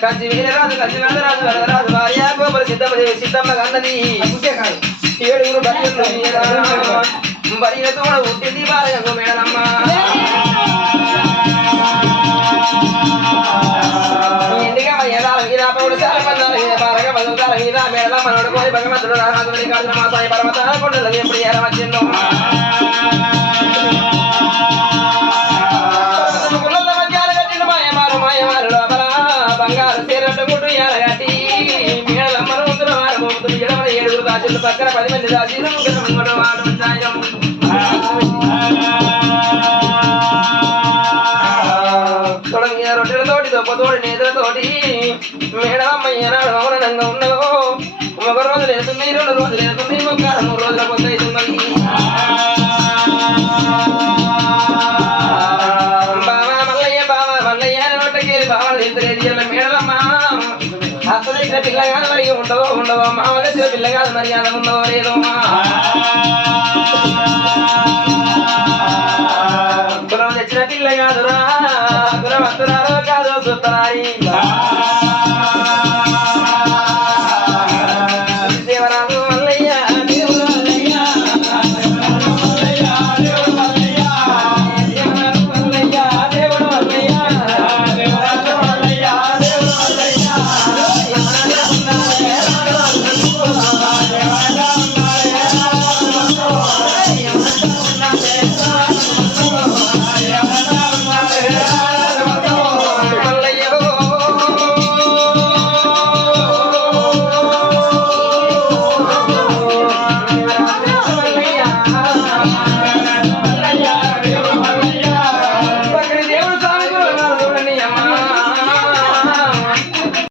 కంచి వీరరాజు కంచి వరదరాజు వరదరాజు భార్య గోపల సిద్ధమ్మదేవి సిద్ధమ్మ అన్నది ఏడుగురు బరియతో పుట్టింది బాలగంగ మేడలమ్మ ఇంటిగా ఎదాల మీద పౌడు సాల పందాల మీద బాలగ బతుకుతాల మీద మేడలమ్మ నోడుకోని భగవంతుడు రాజు కాసిన మా సాయి పర్వత కొండల ఎప్పుడు ఎలా వచ్చిందో బంగారు తీరట్టుకుంటూ ఎలగట్టి మేడలమ్మను ముందుల వారు ఎడమల ఏడుగురు దాచులు పక్కన 10 మంది దాచీలు తొడగిన రొట్టెలతోటి దొప్పతోటి నేతలతోటి మేడలమ్మ ఏనాడు మౌనంగా ఉన్నదో 1 రోజు లేస్తుంది 2 రోజులు లేస్తుంది 3 రోజుల పొద్దు అవుతుంది మేడలమ్మ అత్త దగ్గర పిల్లగాదు మరి ఉండవో మామ దగ్గర పిల్లగాదు మరి అలా ఉండవో లేదో కులం తెచ్చిన పిల్లగాదురా కులం వస్తున్నారో కాదో చూస్తున్నాయి